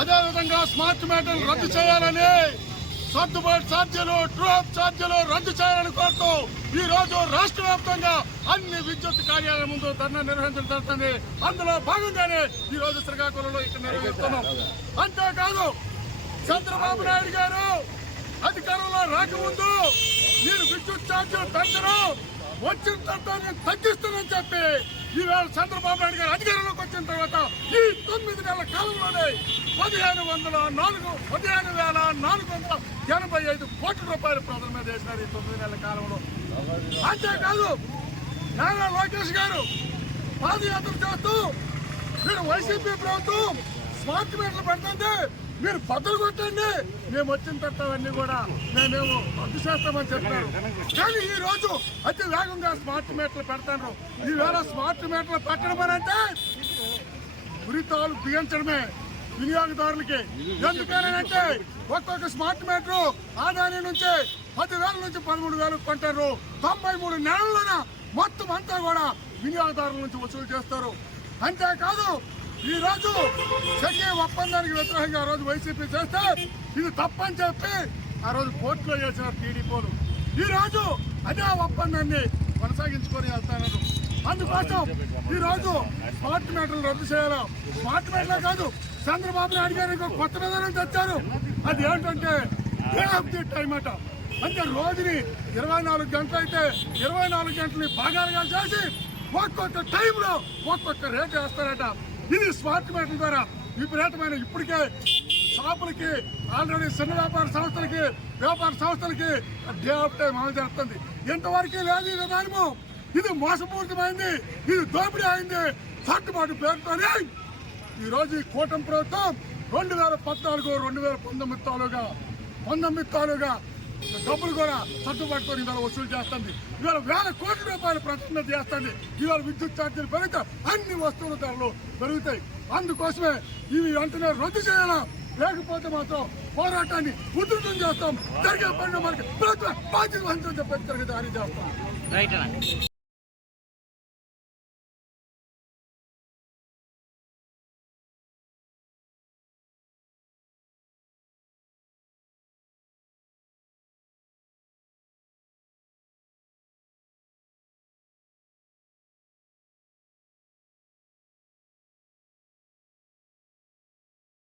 అదేవిధంగా స్మార్ట్ మీటర్లు రద్దు చేయాలని, సర్దుబాటు ఛార్జీలు, ట్రూఅప్ ఛార్జీలు రద్దు చేయాలని కోరుతూ ఈ రోజు రాష్ట్ర వ్యాప్తంగా అన్ని విద్యుత్ కార్యాలయాల ముందు ధర్నా నిర్వహించడం జరుగుతుంది. అందులో భాగంగానే ఈ రోజు శ్రీకాకుళంలో ఇక్కడ నిర్వహిస్తున్నాం. అంతేకాదు చంద్రబాబు నాయుడు గారు అధికారంలో రాకముందు నేను విద్యుత్ ఛార్జీలు పెంచను, వచ్చిన తర్వాత తగ్గిస్తానని చెప్పి ఈవేళ చంద్రబాబు నాయుడు గారు అధికారంలోకి వచ్చిన తర్వాత ఈ 9 నెలల కాలంలోనే 15,485 కోట్ల రూపాయలు ప్రజల మీద వేసినారు ఈ 9 నెలల కాలంలో. అంతేకాదు నారా లోకేష్ గారు పాదయాత్ర చేస్తూ మీరు వైసీపీ ప్రభుత్వం స్మార్ట్ మీటర్లు పెడుతుంది, మీరు బద్దలు కొట్టండి, మేము వచ్చిన తర్వాత అన్ని కూడా మేమేమో రద్దు చేస్తామని చెప్పారు. కానీ ఈ రోజు అతి వేగంగా స్మార్ట్ మీటర్లు పెడతాను. ఈవేళ స్మార్ట్ మీటర్లు పెట్టడం అంటే ఉరితాలు బిగించడమే వినియోగదారులకి. ఎందుకనంటే ఒక్కొక్క స్మార్ట్ మీటర్ ఆదాయం నుంచి 10,000 నుంచి 13,000 కొంటారు. 93 నెలల్లోన మొత్తం అంతా కూడా వినియోగదారుల నుంచి వసూలు చేస్తారు. అంతేకాదు ఈ రోజు సఖీ ఒప్పందానికి వ్యతిరేకంగా ఆ రోజు వైసీపీ చేస్తే ఇది తప్పని చెప్పి ఆ రోజు కోర్టులో చేసిన టీడీపీలు ఈ రోజు అదే ఒప్పందాన్ని కొనసాగించుకొని వెళ్తారు. అందుకోసం ఈ రోజు స్మార్ట్ మీటర్లు రద్దు చేయాలి. స్మార్ట్ మీటర్లే కాదు, చంద్రబాబు నాయుడు గారు ఇంకో కొత్త విధానం తెచ్చారు. అది ఏంటంటే డే ఆఫ్ ది టైం అట. అంటే రోజుని 24 గంటలు అయితే 24 గంటలని భాగాలుగా చేసి ఒక్కొక్క టైంలో ఒక్కొక్క రేటు వేస్తారట. ఇది స్మార్ట్ మీటర్ల ద్వారా విపరీతమైన ఇప్పటికే షాపులకి, ఆల్రెడీ చిన్న వ్యాపార సంస్థలకి డే ఆఫ్ టైం అమలు జరుగుతుంది. ఇంతవరకు లేదు ఈ విధానము. ఇది మోసపూరితమైంది, ఇది దోపిడీ అయింది. సర్దుబాటు పేరుతోనే ఈ రోజు ఈ కూటమి ప్రభుత్వం 2014, 2019 తాలూగా డబ్బులు కూడా సర్దుబాటుకొని ఇవాళ వసూలు చేస్తుంది. ఇవాళ 1,000 కోట్ల రూపాయలు ప్రతిష్ట చేస్తుంది. ఇవాళ విద్యుత్ ఛార్జీలు పెరిగితే అన్ని వస్తువుల ధరలు పెరుగుతాయి. అందుకోసమే ఇవి వెంటనే రద్దు చేయాలా, లేకపోతే మాత్రం పోరాటాన్ని ఉధృతం చేస్తాం. జరిగే పరిణామాలకి ప్రభుత్వం బాధ్యత వహించని చెప్పి దారి చేస్తాం.